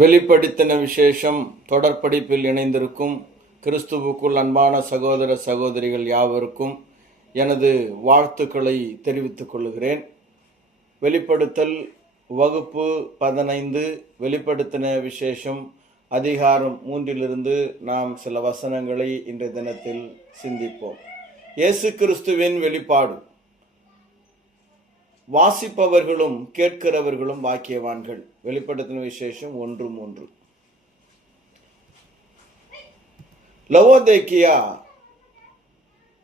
வெளிப்படுத்தின விசேஷம் தொடர்படிப்பில் இணைந்திருக்கும் கிறிஸ்துவுக்குள் அன்பான சகோதர சகோதரிகள் யாவருக்கும் எனது வாழ்த்துக்களை தெரிவித்துக் கொள்கிறேன். வெளிப்படுத்தல் வகுப்பு 15 வெளிப்படுத்தின விசேஷம் அதிகாரம் 3 நாம் சில வசனங்களை இன்றைய தினத்தில் சிந்திப்போம். இயேசு கிறிஸ்துவின் வெளிப்பாடு. வாசிப்பவர்களும் கேட்கிறவர்களும் பாக்கியவான்கள். வெளிப்படுத்தின விசேஷம் 1:3. லவோதேக்கியா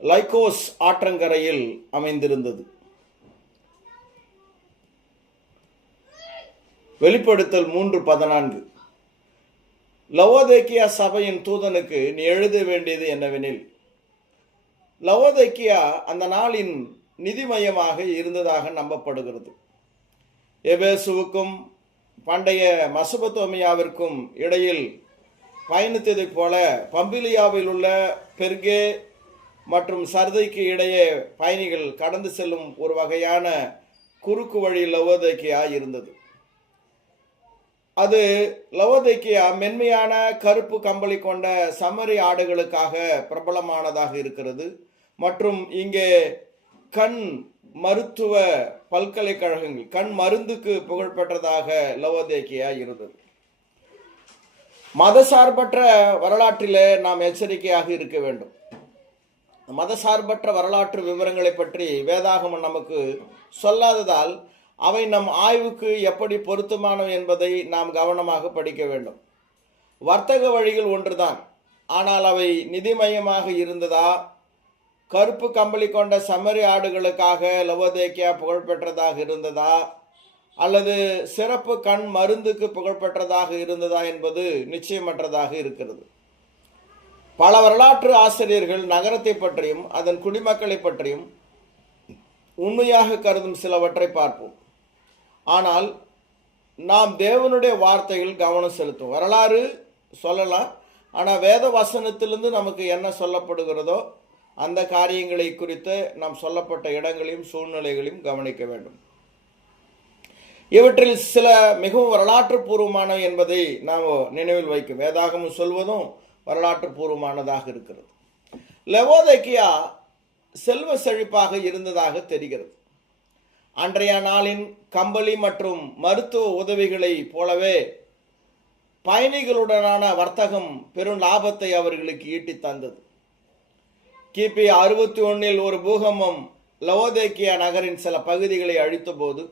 லைகோஸ் ஆற்றங்கரையில் அமைந்திருந்தது. வெளிப்படுத்தல் 3:14. லவோதேக்கியா சபையின் தூதனுக்கு நீ எழுத வேண்டியது என்னவெனில், லவோதேக்கியா அந்த நாளின் நிதிமயமாக இருந்ததாக நம்பப்படுகிறது. எபேசுவுக்கும் பண்டைய மெசொப்பொத்தேமியாவிற்கும் இடையில் பயணித்ததைப் போல பம்பிலியாவில் உள்ள பெர்கே மற்றும் சர்தைக்கு இடையே பயணிகள் கடந்து செல்லும் ஒரு வகையான குறுக்கு வழி லவோதேக்கியா இருந்தது. அது லவோதேக்கியா மென்மையான கருப்பு கம்பளி கொண்ட சமரி ஆடுகளுக்காக பிரபலமானதாக இருக்கிறது மற்றும் இங்கே கண் மருத்துவ பல்கலைக்கழகங்கள் கண் மருந்துக்கு புகழ்பெற்றதாக லவோதேக்கியா இருந்தது. மதசார்பற்ற வரலாற்றிலே நாம் எச்சரிக்கையாக இருக்க வேண்டும். மதசார்பற்ற வரலாற்று விவரங்களை பற்றி வேதாகமம் நமக்கு சொல்லாததால் அவை நம் ஆய்வுக்கு எப்படி பொருத்தமானவை என்பதை நாம் கவனமாக படிக்க வேண்டும். வர்த்தக வழிகள் ஒன்றுதான், ஆனால் அவை நிதிமயமாக இருந்ததா? கருப்பு கம்பளி கொண்ட சமரி ஆடுகளுக்காக லவோதேக்கியா புகழ்பெற்றதாக இருந்ததா அல்லது சிறப்பு கண் மருந்துக்கு புகழ்பெற்றதாக இருந்ததா என்பது நிச்சயமற்றதாக இருக்கிறது. பல வரலாற்று ஆசிரியர்கள் நகரத்தை பற்றியும் அதன் குடிமக்களை பற்றியும் உண்மையாக கருதும் சிலவற்றை பார்ப்போம். ஆனால் நாம் தேவனுடைய வார்த்தையில் கவனம் செலுத்தும். வரலாறு சொல்லலாம், ஆனால் வேத வசனத்திலிருந்து நமக்கு என்ன சொல்லப்படுகிறதோ அந்த காரியங்களை குறித்து நாம் சொல்லப்பட்ட இடங்களையும் சூழ்நிலைகளையும் கவனிக்க வேண்டும். இவற்றில் சில மிகவும் வரலாற்று பூர்வமானவை என்பதை நாம் நினைவில் வைக்கும். வேதாகமம் சொல்வதும் வரலாற்று பூர்வமானதாக இருக்கிறது. லவோதேக்கியா செல்வ செழிப்பாக இருந்ததாக தெரிகிறது. அன்றைய நாளின் கம்பளி மற்றும் மருத்துவ உதவிகளை போலவே பயணிகளுடனான வர்த்தகம் பெரும் லாபத்தை அவர்களுக்கு ஈட்டி தந்தது. கிபி 61 ஒரு பூகம்பம் லவோதேக்கியா நகரின் சில பகுதிகளை அழித்த போது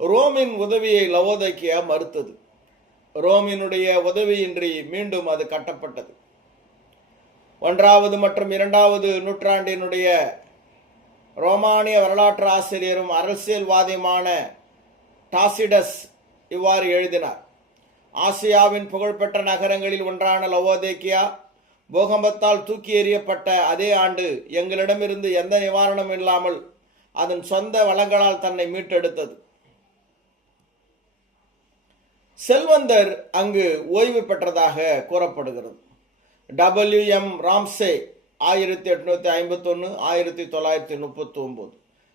ரோமின் உதவியை லவோதேக்கியா மறுத்தது. ரோமினுடைய உதவியின்றி மீண்டும் அது கட்டப்பட்டது. 1வது மற்றும் 2வது நூற்றாண்டினுடைய ரோமானிய வரலாற்று ஆசிரியரும் அரசியல்வாதியுமான டாசிடஸ் இவ்வாறு எழுதினார். ஆசியாவின் புகழ்பெற்ற நகரங்களில் ஒன்றான லவோதேக்கியா பூகம்பத்தால் தூக்கி எறியப்பட்ட அதே ஆண்டு எங்களிடமிருந்து எந்த நிவாரணம் இல்லாமல் அதன் சொந்த வளங்களால் தன்னை மீட்டெடுத்தது. செல்வந்தர் அங்கு ஓய்வு பெற்றதாக கூறப்படுகிறது. WM ராம்சே 1851 1939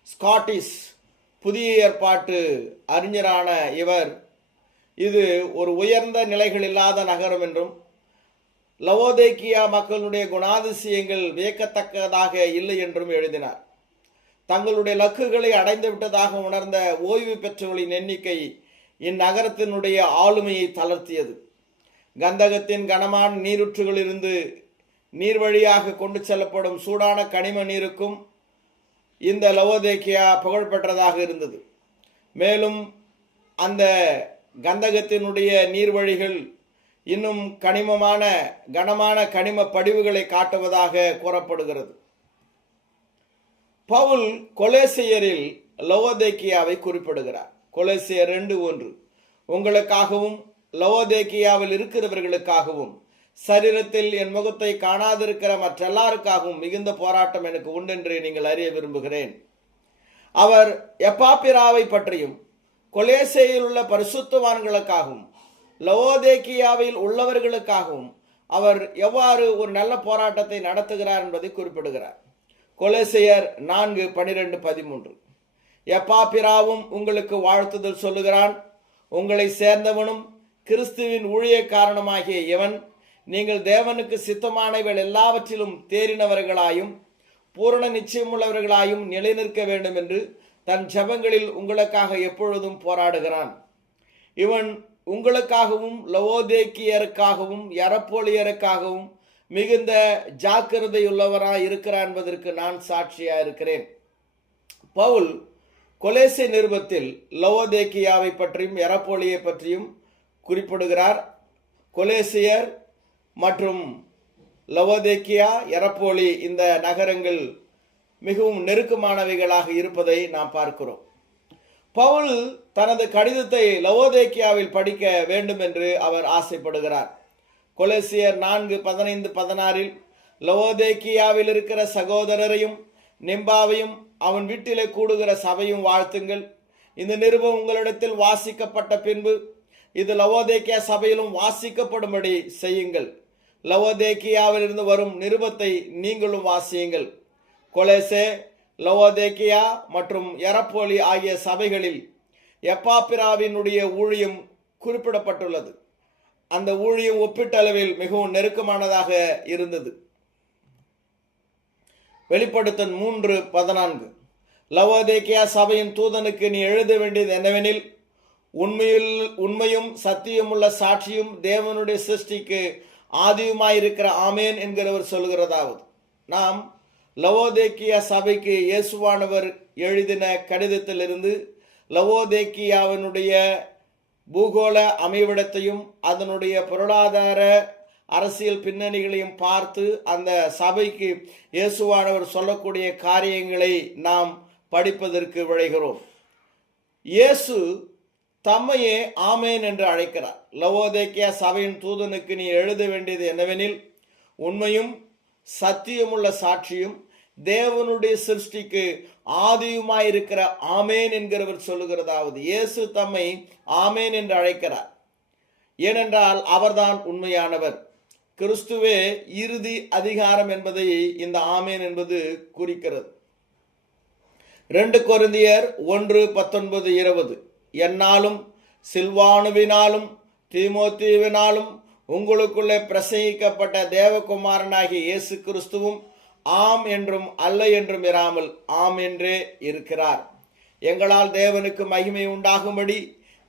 ஸ்காட்டிஷ் புதிய ஏற்பாட்டு அறிஞரான இவர் இது ஒரு உயர்ந்த நிலைகள் இல்லாத நகரம் என்றும் லவோதேக்கியா மக்களுடைய குணாதிசயங்கள் வியக்கத்தக்கதாக இல்லை என்றும் எழுதினார். தங்களுடைய லக்குகளை அடைந்து விட்டதாக உணர்ந்த ஓய்வு பெற்றவர்களின் எண்ணிக்கை இந்நகரத்தினுடைய ஆளுமையை தளர்த்தியது. கந்தகத்தின் கனமான நீரூற்றுகளிலிருந்து நீர் வழியாக கொண்டு செல்லப்படும் சூடான கனிம நீருக்கும் இந்த லவோதேக்கியா புகழ்பெற்றதாக இருந்தது. மேலும் அந்த கந்தகத்தினுடைய நீர்வழிகள் இன்னும் கனமான கனிம படிவுகளை காட்டுவதாக கூறப்படுகிறது. பவுல் கொலேசியரில் லவோதேக்கியாவை குறிப்பிடுகிறார். கொலேசியர் 2:1 உங்களுக்காகவும் லவோதேக்கியாவில் இருக்கிறவர்களுக்காகவும் சரீரத்தில் என் முகத்தை காணாதிருக்கிற மற்றெல்லாருக்காகவும் மிகுந்த போராட்டம் எனக்கு உண்டென்று நீங்கள் அறிய விரும்புகிறேன். அவர் எப்பாப்பிராவை பற்றியும் கொலேசியில் உள்ள பரிசுத்தவான்களுக்காகவும் லவோதேக்கியாவில் உள்ளவர்களுக்காகவும் அவர் எவ்வாறு ஒரு நல்ல போராட்டத்தை நடத்துகிறார் என்பதை குறிப்பிடுகிறார். கொலேசியர் 4:12-13 எப்பாப்பிராவும் உங்களுக்கு வாழ்த்துதல் சொல்லுகிறான். உங்களை சேர்ந்தவனும் கிறிஸ்துவின் ஊழிய காரணமாகிய எவன் நீங்கள் தேவனுக்கு சித்தமானவர்கள் எல்லாவற்றிலும் தேறினவர்களாயும் பூரண நிச்சயமுள்ளவர்களாயும் நிலைநிற்க வேண்டும் என்று தன் ஜெபங்களில் உங்களுக்காக எப்பொழுதும் போராடுகிறான். இவன் உங்களுக்காகவும் லவோதேக்கியருக்காகவும் யரப்போலியருக்காகவும் மிகுந்த ஜாக்கிரதையுள்ளவராய் இருக்கிறார் என்பதற்கு நான் சாட்சியா இருக்கிறேன். பவுல் கொலேசை நிருபத்தில் லவோதேக்கியாவை பற்றியும் யரப்போலியை பற்றியும் குறிப்பிடுகிறார். கொலேசியர் மற்றும் லவோதேக்கியா, யரப்போலி இந்த நகரங்கள் மிகவும் நெருக்கமானவைகளாக இருப்பதை நாம் பார்க்கிறோம். பவுல் தனது கடிதத்தை லவோதேக்கியாவில் படிக்க வேண்டும் என்று அவர் ஆசைப்படுகிறார். கொலேசியர் 4:15-16 லவோதேக்கியாவில் இருக்கிற சகோதரரையும் நிம்பாவையும் அவன் வீட்டிலே கூடுகிற சபையும் வாழ்த்துங்கள். இந்த நிருபம் உங்களிடத்தில் வாசிக்கப்பட்ட பின்பு இது லவோதேக்கியா சபையிலும் வாசிக்கப்படும்படி செய்யுங்கள். லவோதேக்கியாவில் இருந்து வரும் நிருபத்தை நீங்களும் வாசியுங்கள். கொலேசே, லவோதேக்கியா மற்றும் யரப்போலி ஆகிய சபைகளில் எப்பாப்பிராவினுடைய ஊழியம் குறிப்பிடப்பட்டுள்ளது. அந்த ஊழியம் ஒப்பீட்டளவில் மிகவும் நெருக்கமானதாக இருந்தது. வெளிப்படுத்தல் 3:14 லவோதேக்கியா சபையின் தூதனுக்கு நீ எழுத வேண்டியது என்னவெனில், உண்மையும் சத்தியமுள்ள சாட்சியும் தேவனுடைய சிருஷ்டிக்கு ஆதியுமாயிருக்கிற ஆமேன் என்கிறவர் சொல்கிறதாவது. நாம் லவோதேக்கியா சபைக்கு இயேசுவானவர் எழுதின கடிதத்திலிருந்து லவோதேக்கியாவினுடைய பூகோள அமைவிடத்தையும் அதனுடைய பொருளாதார அரசியல் பின்னணிகளையும் பார்த்து அந்த சபைக்கு இயேசுவானவர் சொல்லக்கூடிய காரியங்களை நாம் படிப்பதற்கு விழைகிறோம். இயேசு தம்மையே ஆமேன் என்று அழைக்கிறார். லவோதேக்கியா சபையின் தூதனுக்கு நீ எழுத வேண்டியது என்னவெனில், உண்மையும் சத்தியமுள்ள சாட்சியும் தேவனுடைய சிருஷ்டிக்கு ஆதியுமாயிருக்கிற ஆமேன் என்கிறவர் சொல்லுகிறதாவது. இயேசு தம்மை ஆமேன் என்று அழைக்கிறார். ஏனென்றால் அவர்தான் உண்மையானவர். கிறிஸ்துவே இறுதி அதிகாரம் என்பதை இந்த ஆமேன் என்பது குறிக்கிறது. 2 கொரிந்தியர் 1:19-20 என்னாலும் சில்வானுவினாலும் தீமோத்தேயுவினாலும் உங்களுக்குள்ளே பிரசங்கிக்கப்பட்ட தேவகுமாரனாகிய இயேசு கிறிஸ்துவும் ஆம் என்றும் அல்ல என்றும் இராமல் ஆம் என்றே இருக்கிறார். எங்களால் தேவனுக்கு மகிமை உண்டாகும்படி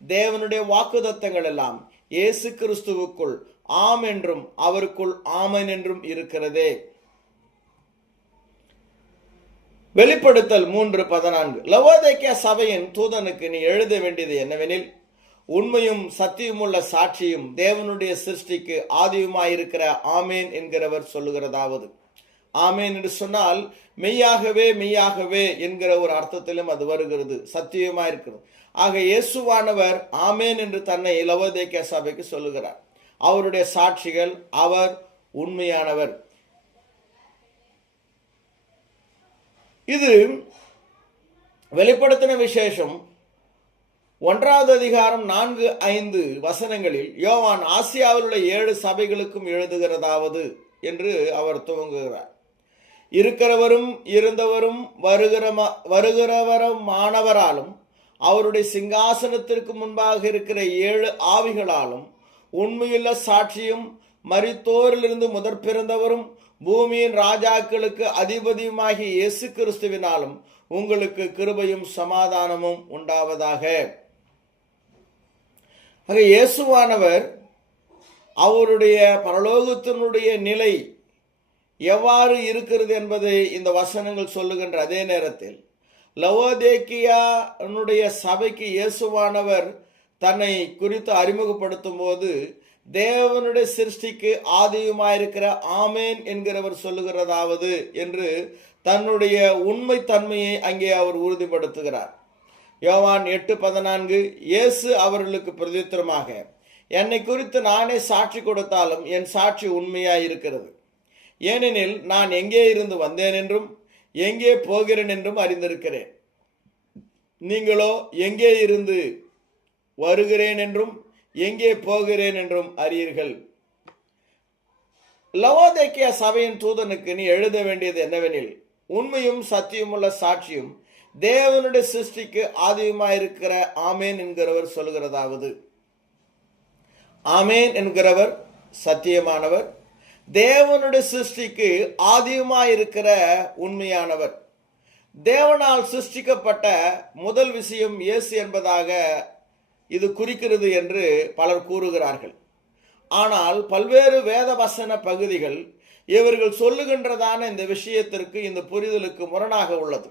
தேவனுடைய வாக்குத்தத்தங்கள் எல்லாம் இயேசு கிறிஸ்துவுக்குள் ஆம் என்றும் அவருக்குள் ஆமன் என்றும் இருக்கிறதே. வெளிப்படுத்தல் 3:14 லவோதேக்கியா சபையின் தூதனுக்கு நீ எழுத வேண்டியது என்னவெனில், உண்மையும் சத்தியமுள்ள சாட்சியும் தேவனுடைய சிருஷ்டிக்கு ஆதியுமாயிருக்கிற ஆமேன் என்கிறவர் சொல்லுகிறதாவது. ஆமேன் என்று சொன்னால் மெய்யாகவே மெய்யாகவே என்கிற ஒரு அர்த்தத்திலும் அது வருகிறது, சத்தியமா இருக்கிறது. ஆக இயேசுவானவர் ஆமேன் என்று தன்னை லவோதேக்கியா சபைக்கு சொல்லுகிறார். அவருடைய சாட்சிகள், அவர் உண்மையானவர். இது வெளிப்படுத்தின விசேஷம் 1வது அதிகாரம் 4-5 வசனங்களில் யோவான் ஆசியாவில் உள்ள 7 சபைகளுக்கும் எழுதுகிறதாவது என்று அவர் துவங்குகிறார். இருக்கிறவரும் இருந்தவரும் வருகிறவரும் மாணவராலும் அவருடைய சிங்காசனத்திற்கு முன்பாக இருக்கிற 7 ஆவிகளாலும் உண்மையுள்ள சாட்சியும் மரித்தோரிலிருந்து முதற் பிறந்தவரும் பூமியின் ராஜாக்களுக்கு அதிபதியுமாகிய இயேசு கிறிஸ்துவினாலும் உங்களுக்கு கிருபையும் சமாதானமும் உண்டாவதாக. ஆக இயேசுவானவர் அவருடைய பரலோகத்தினுடைய நிலை எவ்வாறு இருக்கிறது என்பதை இந்த வசனங்கள் சொல்லுகின்ற அதே நேரத்தில் லவோதேக்கியானுடைய சபைக்கு இயேசுவானவர் தன்னை குறித்து அறிமுகப்படுத்தும் போது தேவனுடைய சிருஷ்டிக்கு ஆதியுமாயிருக்கிற ஆமேன் என்கிறவர் சொல்லுகிறதாவது என்று தன்னுடைய உண்மை தன்மையை அங்கே அவர் உறுதிப்படுத்துகிறார். யோவான் 8:14 இயேசு அவர்களுக்கு பிரதித்திரமாக, என்னை குறித்து நானே சாட்சி கொடுத்தாலும் என் சாட்சி உண்மையாயிருக்கிறது. ஏனெனில் நான் எங்கே இருந்து வந்தேன் என்றும் எங்கே போகிறேன் என்றும் அறிந்திருக்கிறேன். நீங்களோ எங்கே இருந்து வருகிறேன் என்றும் எங்கே போகிறேன் என்றும் அறியீர்கள். லவோதேக்கியா சபையின் தூதனுக்கு நீ எழுத வேண்டியது என்னவெனில், உண்மையும் சத்தியமுள்ள சாட்சியும் தேவனுடைய சிருஷ்டிக்கு ஆதியுமாயிருக்கிற ஆமேன் என்கிறவர் சொல்கிறதாவது. ஆமேன் என்கிறவர் சத்தியமானவர், தேவனுடைய சிருஷ்டிக்கு ஆதியுமாயிருக்கிற உண்மையானவர். தேவனால் சிருஷ்டிக்கப்பட்ட முதல் விஷயம் இயேசு என்பதாக இது குறிக்கிறது என்று பலர் கூறுகிறார்கள். ஆனால் பல்வேறு வேத வசன பகுதிகள் இவர்கள் சொல்லுகின்றதான இந்த விஷயத்திற்கு, இந்த புரிதலுக்கு முரணாக உள்ளது.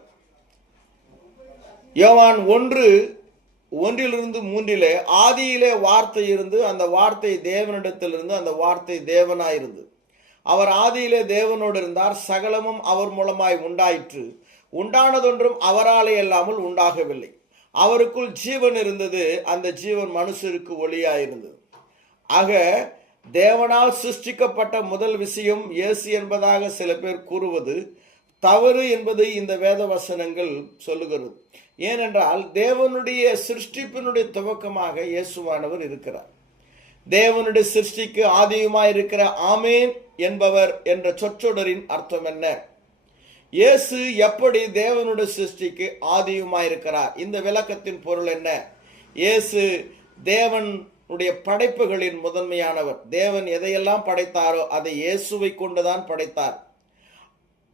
யோவான் 1:1-3 ஆதியிலே வார்த்தை இருந்து, அந்த வார்த்தை தேவனிடத்திலிருந்து, அந்த வார்த்தை தேவனாயிருந்து, அவர் ஆதியிலே தேவனோடு இருந்தார், சகலமும் அவர் மூலமாய் உண்டாயிற்று, உண்டானதொன்றும் அவராலே அல்லாமல் உண்டாகவில்லை, அவருக்குள் ஜீவன் இருந்தது, அந்த ஜீவன் மனுஷருக்கு ஒளியாயிருந்தது. ஆக தேவனால் சிருஷ்டிக்கப்பட்ட முதல் விஷயம் இயேசு என்பதாக சில பேர் கூறுவது தவறு என்பதை இந்த வேத வசனங்கள் சொல்லுகிறது. ஏனென்றால் தேவனுடைய சிருஷ்டிப்பினுடைய துவக்கமாக இயேசுவானவர் இருக்கிறார். தேவனுடைய சிருஷ்டிக்கு ஆதியுமாய் இருக்கிற ஆமேன் என்பவர் என்ற சொற்றொடரின் அர்த்தம் என்ன? இயேசு எப்படி தேவனுடைய சிருஷ்டிக்கு ஆதியுமாய் இருக்கிறார்? இந்த விளக்கத்தின் பொருள் என்ன? இயேசு தேவனுடைய படைப்புகளின் முதன்மையானவர். தேவன் எதையெல்லாம் படைத்தாரோ அதை இயேசுவை கொண்டுதான் படைத்தார்.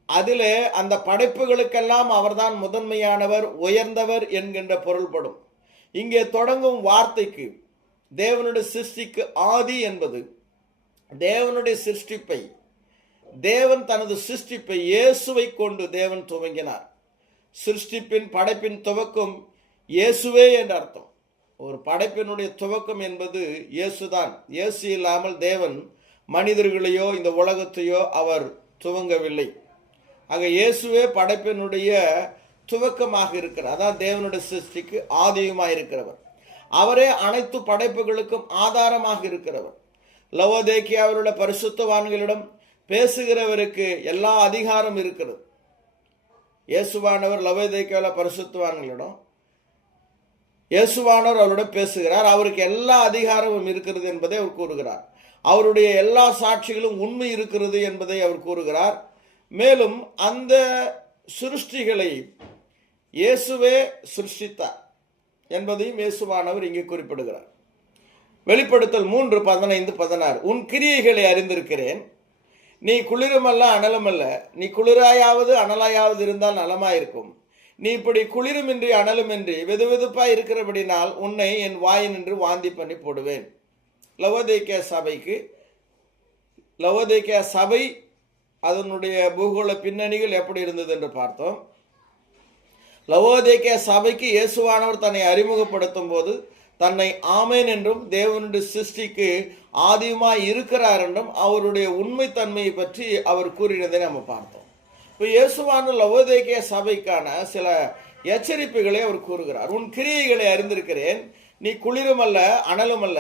அதிலே அந்த படைப்புகளுக்கெல்லாம் அவர்தான் முதன்மையானவர், உயர்ந்தவர் என்கின்ற பொருள்படும். இங்கே தொடங்கும் வார்த்தைக்கு தேவனுடைய சிருஷ்டிக்கு ஆதி என்பது தேவனுடைய சிருஷ்டிப்பை, தேவன் தனது சிருஷ்டிப்பை இயேசுவை கொண்டு தேவன் துவங்கினார். சிருஷ்டிப்பின் படைப்பின் துவக்கம் இயேசுவே என்ற அர்த்தம். ஒரு படைப்பினுடைய துவக்கம் என்பது இயேசுதான். இயேசு இல்லாமல் தேவன் மனிதர்களையோ இந்த உலகத்தையோ அவர் துவங்கவில்லை. ஆக இயேசுவே படைப்பினுடைய துவக்கமாக இருக்கிறார். அதான் தேவனுடைய சிருஷ்டிக்கு ஆதியுமாய் இருக்கிறவர். அவரே அனைத்து படைப்புகளுக்கும் ஆதாரமாக இருக்கிறவர். லவோதேக்கியாவிலுள்ள பரிசுத்தவான்களிடம் பேசுகிறவருக்கு எல்லா அதிகாரம் இருக்கிறது. இயேசுவானவர் லவோதேக்கியாவிலுள்ள பரிசுத்தவான்களிடம் இயேசுவானவர் அவருடன் பேசுகிறார். அவருக்கு எல்லா அதிகாரமும் இருக்கிறது என்பதை அவர் கூறுகிறார். அவருடைய எல்லா சாட்சிகளும் உண்மை இருக்கிறது என்பதை அவர் கூறுகிறார். மேலும் அந்த சிருஷ்டிகளை இயேசுவே சிருஷ்டித்தார் என்பதையும் இயேசுவானவர் இங்கே குறிப்பிடுகிறார். வெளிப்படுத்தல் 3:15-16 உன் கிரியைகளை அறிந்திருக்கிறேன், நீ குளிருமல்ல அனலுமல்ல, நீ குளிராயாவது அனலாயாவது இருந்தால் நலமாயிருக்கும், நீ இப்படி குளிருமின்றி அனலுமின்றி வெதுவெதுப்பாய் இருக்கிறபடினால் உன்னை என் வாயினின்று வாந்தி பண்ணி போடுவேன். லவோதேக்கியா சபை அதனுடைய பூகோள பின்னணிகள் எப்படி இருந்தது என்று பார்த்தோம். லவோதேக்கியா சபைக்கு இயேசுவானவர் தன்னை அறிமுகப்படுத்தும் போது தன்னை ஆமேன் என்றும் தேவனுடைய சிருஷ்டிக்கு ஆதியுமாய் இருக்கிறார் என்றும் அவருடைய உண்மைத்தன்மையை பற்றி அவர் கூறினதை நம்ம பார்த்தோம். இப்போ இயேசுவானவர் லவோதேக்கியா சபைக்கான சில எச்சரிப்புகளை அவர் கூறுகிறார். உன் கிரியைகளை அறிந்திருக்கிறேன், நீ குளிருமல்ல அனலுமல்ல,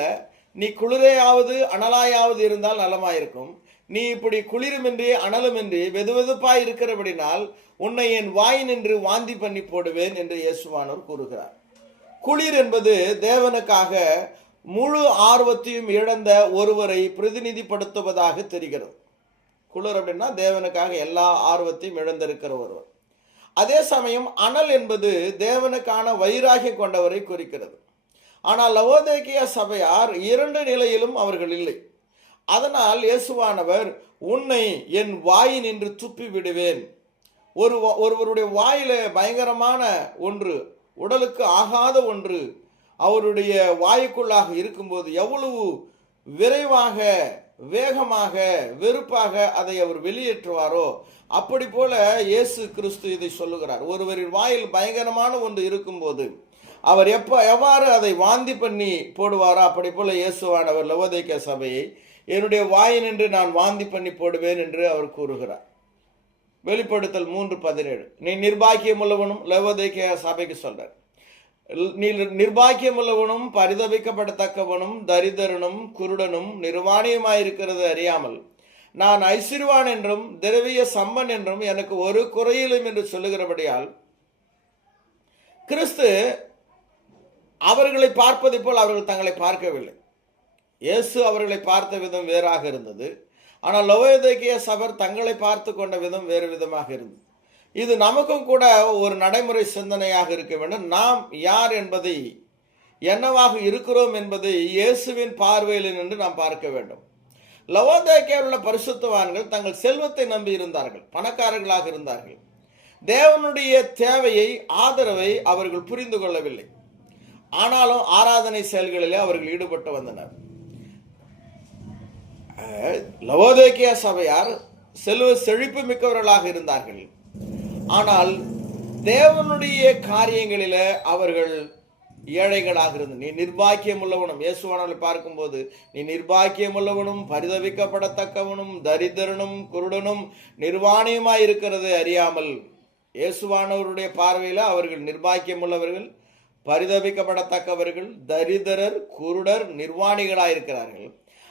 நீ குளிரையாவது அனலாயாவது இருந்தால் நலமாயிருக்கும், நீ இப்படி குளிருமின்றி அனலுமின்றி வெதுவெதுப்பாய் இருக்கிறபடினால் உன்னை என் வாயினின்று வாந்தி பண்ணி போடுவேன் என்று இயேசுவானவர் கூறுகிறார். குளிர் என்பது தேவனுக்காக முழு ஆர்வத்தையும் இழந்த ஒருவரை பிரதிநிதிப்படுத்துவதாக தெரிகிறது. குளிர் அப்படின்னா தேவனுக்காக எல்லா ஆர்வத்தையும் இழந்திருக்கிற ஒருவர். அதே சமயம் அனல் என்பது தேவனுக்கான வைராகியம் கொண்டவரை குறிக்கிறது. ஆனால் லவோதேக்கியா சபையார் இரண்டு நிலையிலும் அவர்கள் இல்லை. அதனால் இயேசுவானவர் உன்னை என் வாயினின்று துப்பி விடுவேன். ஒருவருடைய வாயில பயங்கரமான ஒன்று, உடலுக்கு ஆகாத ஒன்று அவருடைய வாயுக்குள்ளாக இருக்கும்போது எவ்வளவு விரைவாக வேகமாக வெறுப்பாக அதை அவர் வெளியேற்றுவாரோ அப்படி போல இயேசு கிறிஸ்து இதை சொல்லுகிறார். ஒருவரின் வாயில் பயங்கரமான ஒன்று இருக்கும்போது அவர் எவ்வாறு அதை வாந்தி பண்ணி போடுவாரோ அப்படி போல இயேசுவானவர் லவோதேக்கியா சபையை என்னுடைய வாயினின்று நான் வாந்தி பண்ணி போடுவேன் என்று அவர் கூறுகிறார். வெளிப்படுத்தல் 3:17 நீ நிர்பாக்கியம் உள்ளவனும், லவோதேக்கியா சபைக்கு சொல்றார், நீ நிர்பாக்கியம் உள்ளவனும் பரிதபிக்கப்படத்தக்கவனும் தரிதரனும் குருடனும் நிர்வாணியுமாயிருக்கிறது அறியாமல் நான் ஐஸ்வர்யவான் என்றும் திரவிய சம்பன் என்றும் எனக்கு ஒரு குறையிலும் என்று சொல்லுகிறபடியால் கிறிஸ்து அவர்களை பார்ப்பதை போல் அவர்கள் தங்களை பார்க்கவில்லை. இயேசு அவர்களை பார்த்த விதம் வேறாக இருந்தது. ஆனால் லவோதேக்கியா சபை தங்களை பார்த்து கொண்ட விதம் வேறு விதமாக இருந்தது. இது நமக்கும் கூட ஒரு நடைமுறை சிந்தனையாக இருக்க வேண்டும். நாம் யார் என்பதை என்னவாக இருக்கிறோம் என்பதை இயேசுவின் பார்வையில் நின்று நாம் பார்க்க வேண்டும். லவோதிக்கேயில் உள்ள பரிசுத்தவான்கள் தங்கள் செல்வத்தை நம்பி இருந்தார்கள், பணக்காரர்களாக இருந்தார்கள். தேவனுடைய தேவையை, ஆதரவை அவர்கள் புரிந்து கொள்ளவில்லை. ஆனாலும் ஆராதனை செயல்களிலே அவர்கள் ஈடுபட்டு வந்தனர். லவோதிக்கேய சபையார் செல்வ செழிப்பு மிக்கவர்களாக இருந்தார்கள். ஆனால் தேவனுடைய காரியங்களில அவர்கள் ஏழைகளாக இருந்தனர். நீ நிர்பாக்கியம் உள்ளவனும், இயேசுவானவர்களை பார்க்கும்போது, நீ நிர்பாக்கியம் உள்ளவனும், பரிதவிக்கப்படத்தக்கவனும், தரித்திரனும், குருடனும், நிர்வாணியுமாய் இருக்கிறது அறியாமல். இயேசுவானவருடைய பார்வையில் அவர்கள் நிர்பாக்கியம் உள்ளவர்கள், பரிதவிக்கப்படத்தக்கவர்கள், தரித்திரர், குருடர், நிர்வாணிகளாயிருக்கிறார்கள்.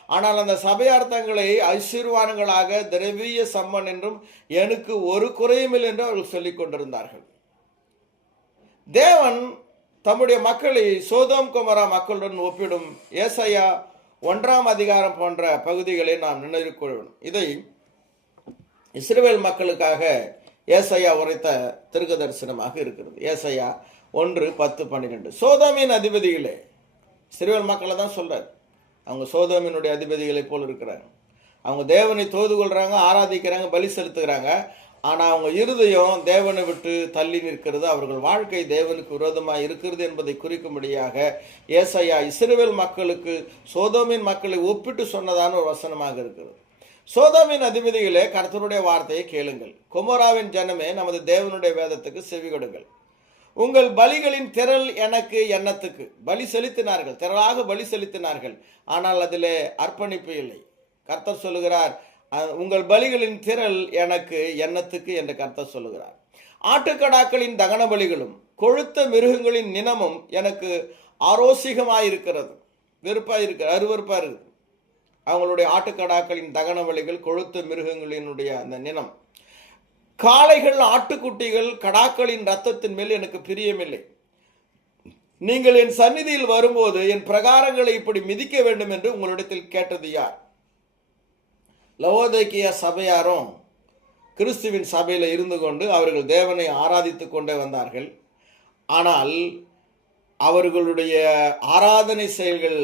ஆனால் அந்த சபையார் தங்களை ஐஸ்வர்யவான்களாக, திரவிய சம்மன் என்றும், எனக்கு ஒரு குறையுமில்லை என்று அவர்கள் சொல்லிக் கொண்டிருந்தார்கள். தேவன் தம்முடைய மக்களை சோதோம் கொமோரா மக்களுடன் ஒப்பிடும் ஏசாயா 1 அதிகாரம் போன்ற பகுதிகளை நாம் நினைவு கொள்ளணும். இதை இஸ்ரவேல் மக்களுக்காக ஏசாயா உரைத்த தீர்க்க தரிசனமாக இருக்கிறது. ஏசாயா 1:10-12. சோதோமின் அதிபதிகளே, இஸ்ரவேல் மக்களை தான் சொல்றார். அவங்க சோதோமினுடைய அதிபதிகளை போல் இருக்கிறாங்க. அவங்க தேவனை தொழுது கொள்றாங்க, ஆராதிக்கிறாங்க, பலி செலுத்துகிறாங்க. ஆனால் அவங்க இருதயம் தேவனை விட்டு தள்ளி நிற்கிறது. அவர்கள் வாழ்க்கை தேவனுக்கு விரோதமாக இருக்கிறது என்பதை குறிக்கும்படியாக ஏசாயா இஸ்ரவேல் மக்களுக்கு சோதோமின் மக்களை ஒப்பிட்டு சொன்னதான ஒரு வசனமாக இருக்கிறது. சோதோமின் அதிபதிகளே, கர்த்தருடைய வார்த்தையை கேளுங்கள். கொமோராவின் ஜனமே, நமது தேவனுடைய வேதத்துக்கு செவி கொடுங்கள். உங்கள் பலிகளின் திரள் எனக்கு எண்ணத்துக்கு. பலி செலுத்தினார்கள், திரளாக பலி செலுத்தினார்கள், ஆனால் அதிலே அர்ப்பணிப்பு இல்லை. கர்த்தர் சொல்லுகிறார், உங்கள் பலிகளின் திரள் எனக்கு எண்ணத்துக்கு என்று கர்த்தர் சொல்லுகிறார். ஆட்டுக்கடாக்களின் தகன பலிகளும் கொழுத்த மிருகங்களின் நினமும் எனக்கு ஆரோசிகமாயிருக்கிறது. வெறுப்பாக இருக்கு, அருவறுப்பாக இருக்குது. அவங்களுடைய ஆட்டுக்கடாக்களின் தகன பலிகள், கொழுத்த மிருகங்களினுடைய அந்த நினம். காளைகள், ஆட்டுக்குட்டிகள், கடாக்களின் ரத்தத்தின் மேல் எனக்கு பிரியமில்லை. நீங்கள் என் சந்நிதியில் வரும்போது என் பிரகாரங்களை இப்படி மிதிக்க வேண்டும் என்று உங்களிடத்தில் கேட்டது யார்? லவோதிக்கேய சபையாரும் கிறிஸ்துவின் சபையில் இருந்து கொண்டு அவர்கள் தேவனை ஆராதித்து கொண்டே வந்தார்கள். ஆனால் அவர்களுடைய ஆராதனை செயல்கள்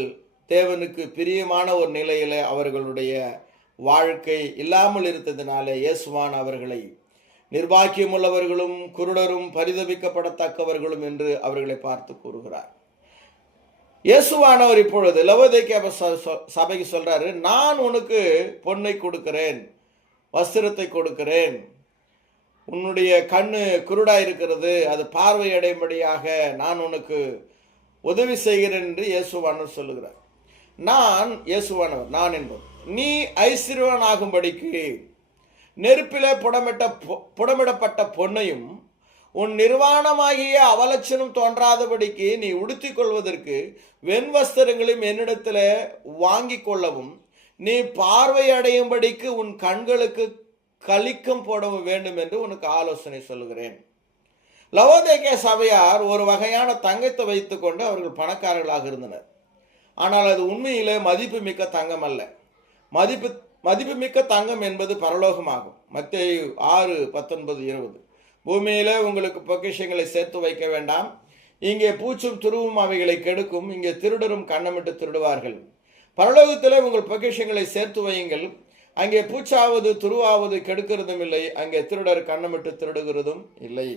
தேவனுக்கு பிரியமான ஒரு நிலையில் அவர்களுடைய வாழ்க்கை இல்லாமல் இருந்ததினாலே இயேசுவான் அவர்களை நிர்பாக்கியமுள்ளவர்களும், குருடரும், பரிதபிக்கப்படத்தக்கவர்களும் என்று அவர்களை பார்த்து கூறுகிறார். இயேசுவானவர் இப்பொழுது லவோதிக்கேய சபைக்கு சொல்றாரு, நான் உனக்கு பொன்னை கொடுக்கிறேன், வஸ்திரத்தை கொடுக்கிறேன், உன்னுடைய கண்ணு குருடா இருக்கிறது, அது பார்வை அடையும்படியாக நான் உனக்கு உதவி செய்கிறேன் என்று இயேசுவானவர் சொல்லுகிறார். இயேசுவானவர் நான் என்பது, நீ ஐஸ்வர்யவானாகும்படிக்கு நெருப்பிலே புடமிடப்பட்ட பொன்னையும் உன் நிர்வாணமாகிய அவலட்சணம் தோன்றாதபடிக்கு நீ உடுத்திக் கொள்வதற்கு வெண்வஸ்திரங்களையும் என்னிடத்தில் வாங்கி கொள்ளவும், நீ பார்வை அடையும்படிக்கு உன் கண்களுக்கு கலிக்கம் போடவும் வேண்டும் என்று உனக்கு ஆலோசனை சொல்லுகிறேன். லவோதிக்கேய சபையார் ஒரு வகையான தங்கத்தை வைத்துக் கொண்டு அவர்கள் பணக்காரர்களாக இருந்தனர். ஆனால் அது உண்மையிலே மதிப்பு மிக்க தங்கம் அல்ல. மதிப்புமிக்க தங்கம் என்பது பரலோகமாகும். மத்தேயு 6:19-20. பூமியில உங்களுக்கு பொக்கிஷங்களை சேர்த்து வைக்க வேண்டாம், இங்கே பூச்சும் துருவும் அவைகளை கெடுக்கும், இங்கே திருடரும் கண்ணமிட்டு திருடுவார்கள். பரலோகத்திலே உங்கள் பொக்கிஷங்களை சேர்த்து வையுங்கள், அங்கே பூச்சாவது துருவாவது கெடுக்கிறதும் இல்லை, அங்கே திருடர் கண்ணமிட்டு திருடுகிறதும் இல்லை.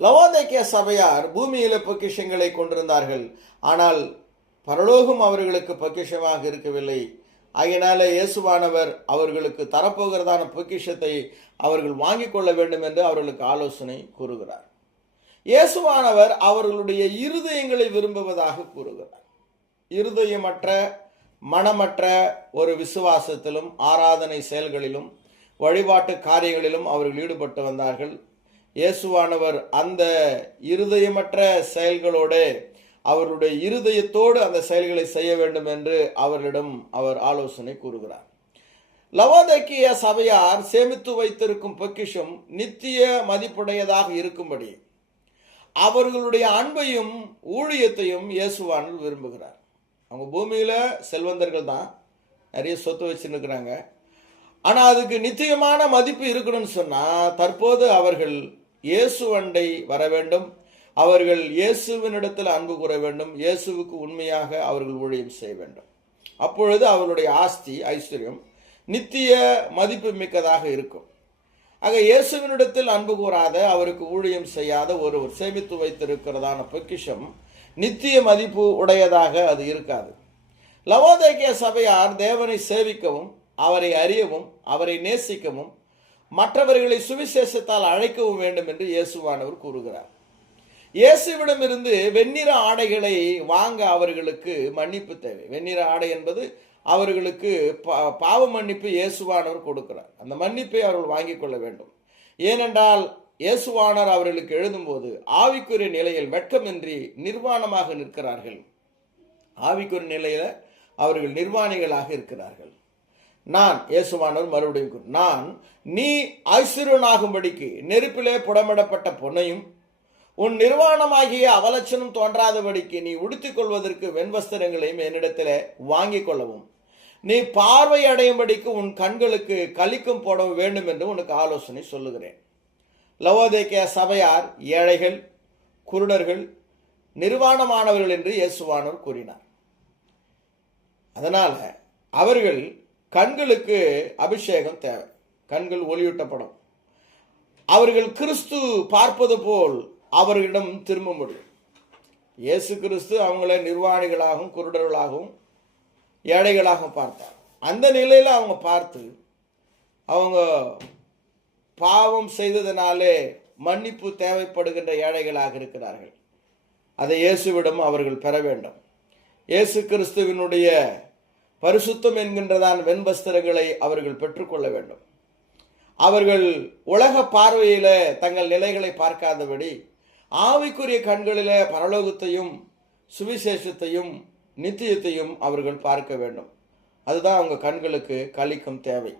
லவோதிக்கேய சபையார் பூமியில பொக்கிஷங்களை கொண்டிருந்தார்கள், ஆனால் பரலோகம் அவர்களுக்கு பொக்கிஷமாக இருக்கவில்லை. ஆகையினாலே இயேசுவானவர் அவர்களுக்கு தரப்போகிறதான பொக்கிஷத்தை அவர்கள் வாங்கிக் கொள்ள வேண்டும் என்று அவர்களுக்கு ஆலோசனை கூறுகிறார். இயேசுவானவர் அவர்களுடைய இருதயங்களை விரும்புவதாக கூறுகிறார். இருதயமற்ற, மனமற்ற ஒரு விசுவாசத்திலும் ஆராதனை செயல்களிலும் வழிபாட்டு காரியங்களிலும் அவர்கள் ஈடுபட்டு வந்தார்கள். இயேசுவானவர் அந்த இருதயமற்ற செயல்களோடு அவருடைய இருதயத்தோடு அந்த செயல்களை செய்ய வேண்டும் என்று அவர்களிடம் அவர் ஆலோசனை கூறுகிறார். லவோதிக்கேய சபையார் சேமித்து வைத்திருக்கும் பொக்கிஷம் நித்திய மதிப்புடையதாக இருக்கும்படி அவர்களுடைய அன்பையும் ஊழியத்தையும் இயேசுவானவர் விரும்புகிறார். அவங்க பூமியில செல்வந்தர்கள் தான், நிறைய சொத்து வச்சுருக்கிறாங்க. ஆனால் அதுக்கு நித்தியமான மதிப்பு இருக்கணும்னு சொன்னால் தற்போது அவர்கள் இயேசுவண்டை வர வேண்டும், அவர்கள் இயேசுவினிடத்தில் அன்பு கூற வேண்டும், இயேசுவுக்கு உண்மையாக அவர்கள் ஊழியம் செய்ய வேண்டும். அப்பொழுது அவருடைய ஆஸ்தி ஐஸ்வர்யம் நித்திய மதிப்பு மிக்கதாக இருக்கும். ஆக இயேசுவினிடத்தில் அன்பு கூறாத, அவருக்கு ஊழியம் செய்யாத ஒருவர் சேமித்து வைத்திருக்கிறதான பொக்கிஷம் நித்திய மதிப்பு உடையதாக அது இருக்காது. லவோதிக்கேய சபையார் தேவனை சேவிக்கவும், அவரை அறியவும், அவரை நேசிக்கவும், மற்றவர்களை சுவிசேஷத்தால் அழைக்கவும் வேண்டும் என்று இயேசுவானவர் கூறுகிறார். இயேசுவிடமிருந்து வெண்ணிற ஆடைகளை வாங்க அவர்களுக்கு மன்னிப்பு தேவை. வெண்ணிற ஆடை என்பது அவர்களுக்கு பாவ மன்னிப்பு இயேசுவானவர் கொடுக்கிறார். அந்த மன்னிப்பை அவர்கள் வாங்கிக் கொள்ள வேண்டும். ஏனென்றால் இயேசுவானவர் அவர்களுக்கு எழுதும்போது ஆவிக்குரிய நிலையில் வெட்கமின்றி நிர்வாணமாக நிற்கிறார்கள். ஆவிக்குரிய நிலையில அவர்கள் நிர்வாணிகளாக இருக்கிறார்கள். நான் இயேசுவானவர் மறுபடியும் நான் நீ ஐஸ்வர்யனாகும்படிக்கு நெருப்பிலே புடமிடப்பட்ட பொன்னையும் உன் நிர்வாணமாகிய அவலட்சணம் தோன்றாதபடிக்கு நீ உடுத்திக் கொள்வதற்கு வெண்வஸ்திரங்களையும் என்னிடத்திலே வாங்கிக் கொள்ளவும், நீ பார்வை அடையும்படிக்கு உன் கண்களுக்கு கலிக்கும் போட வேண்டும் என்று உனக்கு ஆலோசனை சொல்லுகிறேன். லவோதிக்கேய சபையார் ஏழைகள், குருடர்கள், நிர்வாணமானவர்கள் என்று இயேசுவானவர் கூறினார். அதனால அவர்கள் கண்களுக்கு அபிஷேகம் தேவை, கண்கள் ஒளியூட்டப்படும். அவர்கள் கிறிஸ்து பார்ப்பது போல் அவர்களிடம் திரும்ப முடியும். இயேசு கிறிஸ்து அவங்கள நிர்வாணிகளாகவும் குருடர்களாகவும் ஏழைகளாகவும் பார்த்தார். அந்த நிலையில் அவங்க பார்த்து அவங்க பாவம் செய்ததினாலே மன்னிப்பு தேவைப்படுகின்ற ஏழைகளாக இருக்கிறார்கள். அதை இயேசுவிடம் அவர்கள் பெற வேண்டும். இயேசு கிறிஸ்துவினுடைய பரிசுத்தம் என்கின்றதான் வெண்வஸ்திரங்களை அவர்கள் பெற்றுக்கொள்ள வேண்டும். அவர்கள் உலக பார்வையில தங்கள் நிலைகளை பார்க்காதபடி ஆவிக்குரிய கண்களில பரலோகத்தையும் சுவிசேஷத்தையும் நித்தியத்தையும் அவர்கள் பார்க்க வேண்டும். அதுதான் அவங்க கண்களுக்கு கலிக்கும் தேவை.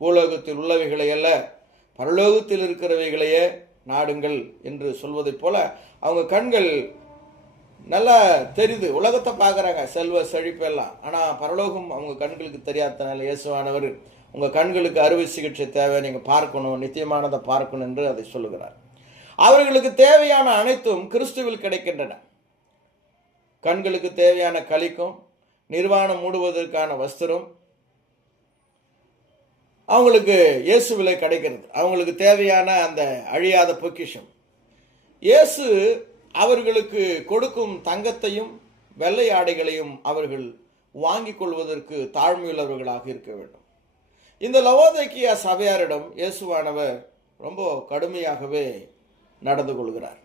பூலோகத்தில் உள்ளவைகளை அல்ல, பரலோகத்தில் இருக்கிறவைகளையே நாடுங்கள் என்று சொல்வதைப் போல அவங்க கண்கள் நல்லா தெரியுது. உலகத்தை பார்க்குறாங்க, செல்வ செழிப்பெல்லாம். ஆனால் பரலோகம் அவங்க கண்களுக்கு தெரியாதனால இயேசுவானவர் உங்கள் கண்களுக்கு அறுவை சிகிச்சை தேவை, நீங்கள் பார்க்கணும், நித்தியமானதை பார்க்கணும் என்று அதை சொல்லுகிறார். அவர்களுக்கு தேவையான அனைத்தும் கிறிஸ்துவில் கிடைக்கின்றன. கண்களுக்கு தேவையான கலிக்கும், நிர்வாணம் மூடுவதற்கான வஸ்திரம் அவங்களுக்கு இயேசுவிலே கிடைக்கிறது. அவங்களுக்கு தேவையான அந்த அழியாத பொக்கிஷம். இயேசு அவர்களுக்கு கொடுக்கும் தங்கத்தையும் வெள்ளை ஆடைகளையும் அவர்கள் வாங்கிக் கொள்வதற்கு தாழ்மையுள்ளவர்களாக இருக்க வேண்டும். இந்த லவோதிக்கேய சபையாரிடம் இயேசுவானவர் ரொம்ப கடுமையாகவே நடந்து கொள்கிறார்.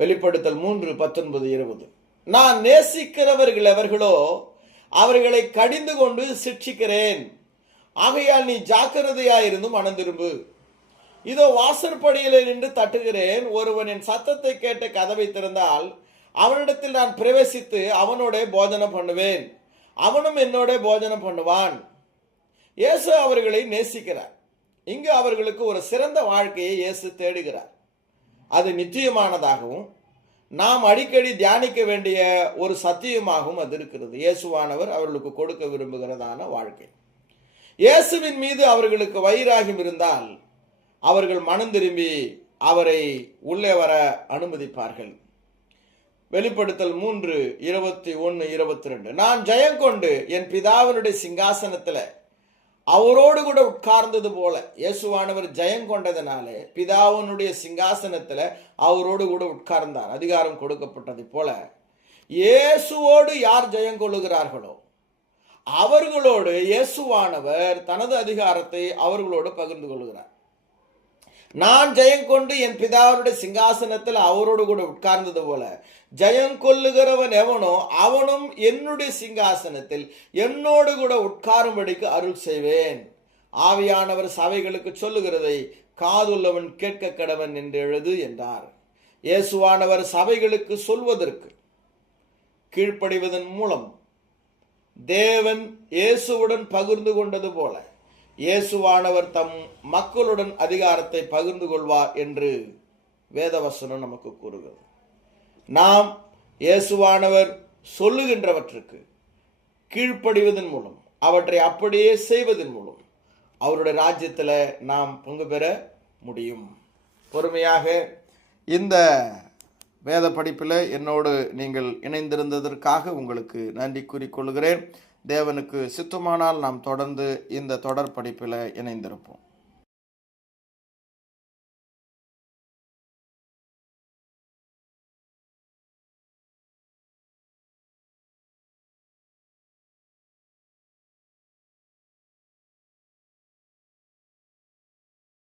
வெளிப்படுத்தல் 3:19-20. நான் நேசிக்கிறவர்கள் எவர்களோ அவர்களை கடிந்து கொண்டு சிட்சிக்கிறேன். ஆகையால் நீ ஜாக்கிரதையாயிருந்து மனம் திரும்பு. இதோ வாசற்படியிலே நின்று தட்டுகிறேன். ஒருவன் என் சத்தத்தை கேட்டு கதவை திறந்தால் அவனிடத்தில் நான் பிரவேசித்து அவனோட போஜனம் பண்ணுவேன், அவனும் என்னோட போஜனம் பண்ணுவான். இயேசு அவர்களை நேசிக்கிறார். இங்கு அவர்களுக்கு ஒரு சிறந்த வாழ்க்கையை இயேசு தேடுகிறார். அது நிச்சயமானதாகவும் நாம் அடிக்கடி தியானிக்க வேண்டிய ஒரு சத்தியமாகவும் அது இருக்கிறது. இயேசுவானவர் அவர்களுக்கு கொடுக்க விரும்புகிறதான வாழ்க்கை. இயேசுவின் மீது அவர்களுக்கு வைராகியம் இருந்தால் அவர்கள் மனம் திரும்பி அவரை உள்ளே வர அனுமதிப்பார்கள். வெளிப்படுத்தல் 3:21-22. நான் ஜெயங்கொண்டு என் பிதாவினுடைய சிங்காசனத்தில் அவரோடு கூட உட்கார்ந்தது போல, இயேசுவானவர் ஜெயங்கொண்டதனாலே பிதாவினுடைய சிங்காசனத்தில் அவரோடு கூட உட்கார்ந்தார். அதிகாரம் கொடுக்கப்பட்டதை போல இயேசுவோடு யார் ஜெயங்கொள்ளுகிறார்களோ அவர்களோடு இயேசுவானவர் தனது அதிகாரத்தை அவர்களோடு பகிர்ந்து கொள்கிறார். நான் ஜெயங்கொண்டு என் பிதாவுடைய சிங்காசனத்தில் அவரோடு கூட உட்கார்ந்தது போல ஜெயங்கொள்ளுகிறவன் எவனோ அவனும் என்னுடைய சிங்காசனத்தில் என்னோடு கூட உட்காரும்படிக்கு அருள் செய்வேன். ஆவியானவர் சபைகளுக்கு சொல்லுகிறதை காதுள்ளவன் கேட்க கடவன் என்று எழுது என்றார். இயேசுவானவர் சபைகளுக்கு சொல்வதற்கு கீழ்ப்படிவதன் மூலம் தேவன் இயேசுவுடன் பகிர்ந்து கொண்டது போல இயேசுவானவர் தம் மக்களுடன் அதிகாரத்தை பகிர்ந்து கொள்வார் என்று வேதவசனம் நமக்கு கூறுகிறது. நாம் இயேசுவானவர் சொல்லுகின்றவற்றுக்கு கீழ்ப்படிவதன் மூலம், அவற்றை அப்படியே செய்வதன் மூலம் அவருடைய ராஜ்யத்தில் நாம் பங்கு பெற முடியும். பொறுமையாக இந்த வேத படிப்பில் என்னோடு நீங்கள் இணைந்திருந்ததற்காக உங்களுக்கு நன்றி கூறிக்கொள்கிறேன். தேவனுக்கு சித்தமானால் நாம் தொடர்ந்து இந்த தொடர் படிப்பில் இணைந்திருப்போம்.